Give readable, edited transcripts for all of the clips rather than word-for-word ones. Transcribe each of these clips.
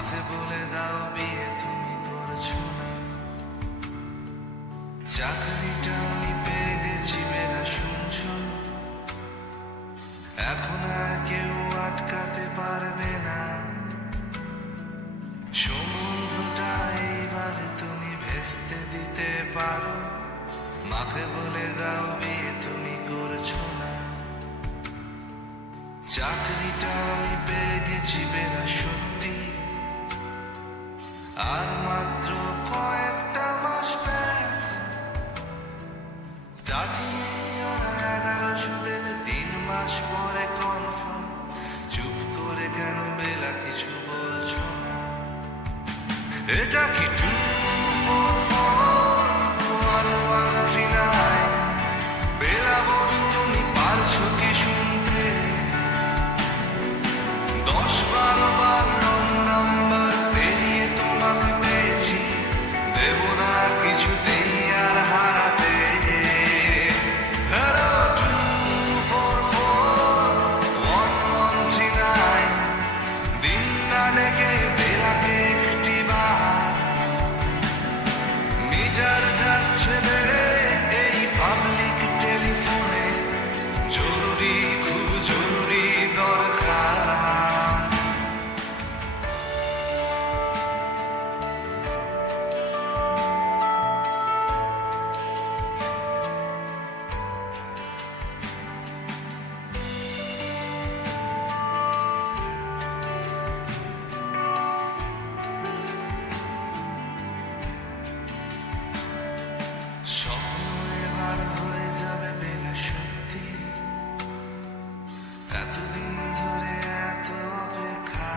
মাকে বলে দাও বিয়ে তুমি করছো না। চাকরিটা আমি পেয়ে গেছি বেলা শুনছো, এখন আর কেউ আটকাতে পারবে না। সমুদ্রটা এইবারে তুমি ভেস্তে দিতে পারো, মাকে বলে দাও বিয়ে তুমি করছো না। চাকরিটা আমি পেয়ে গেছি বেলা সত্যি, আর মাত্র কয়েকটা মাস ব্যাস। স্টার্টিং ওরা 1100 দেবে, 3 মাস পরে কনফার্ম। চুপ করে কেন বেলা কিছু বলছো না? এটা কি 2441139? বেলা বস তুমি পারছো কি শুনতে? 10-12 বার রং নাম্বার পেরিয়ে তোমাকে পেয়েছি, দেব না কিছুতেই আর হারাতে। Hello 2441139, দিন না ডেকে বেলাকে একটি বার। মিটার যাচ্ছে বেড়ে এই পাবলিক টেলিফোনে, জরুরি খুব জরুরি দরকার। স্বপ্ন এবার হয়ে যাবে বেলা সত্যি, এতদিন ধরে এত অপেক্ষা।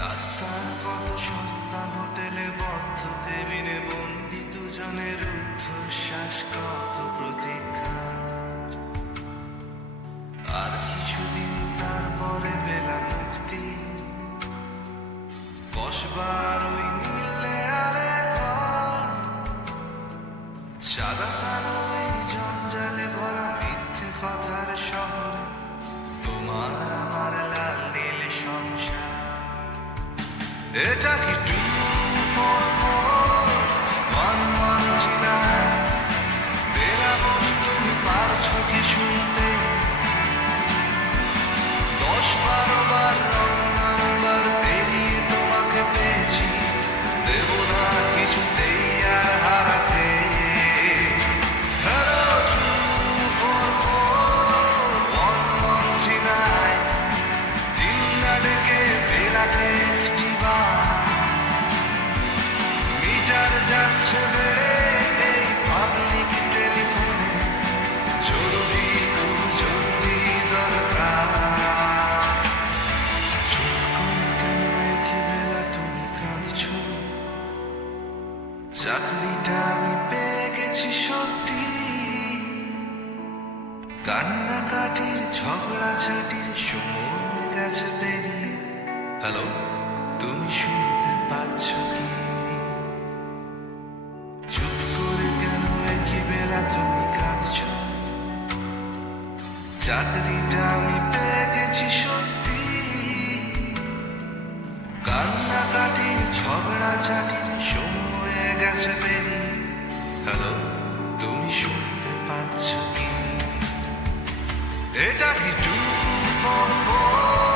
রাস্তার কত সস্তা হোটেলে বদ্ধ কেবিনে বন্দি দুজনের রুদ্ধশ্বাস, কত প্রতীক্ষা। আর কিছুদিন তারপরে বেলা মুক্তি, বসবার ওই নীলে আরে ঘর। সাদা কালো এই জঞ্জালে ভরা মিথ্যে কথার শহর, তোমার আমার লাল নীল সংসার। এটা কি 2441139? বেলা বস তুমি পারছো কি শুনতে? 10-12 বার রং নাম্বার পেরিয়ে তোমাকে পেয়েছি, দেব না কিছুতেই আর হারাতে। Hello 2441139, দিন না ডেকে বেলাকে একটি বার। মিটার যাচ্ছে বেড়ে এই পাবলিক টেলিফোনে, জরুরি খুব জরুরি দরকার। চুপ করে কেন রেখে বেলা তুমি কাঁদছো? চাকরিটা আমি পেয়ে গেছি সত্যি, কান্নাকাটির ঝগড়াঝাটির সময় গেছে পেরিয়ে। হ্যালো, তুমি শুনতে পাচ্ছ কি? চুপ করে কেন একই বেলা তুমি কাঁদছো? চাকরিটা আমি পেয়ে গেছি সত্যি, কান্নাকাটির ঝগড়াঝাটির সময় গেছে পেরিয়ে। হ্যালো, তুমি শুনতে পাচ্ছ কি? এটা কি 244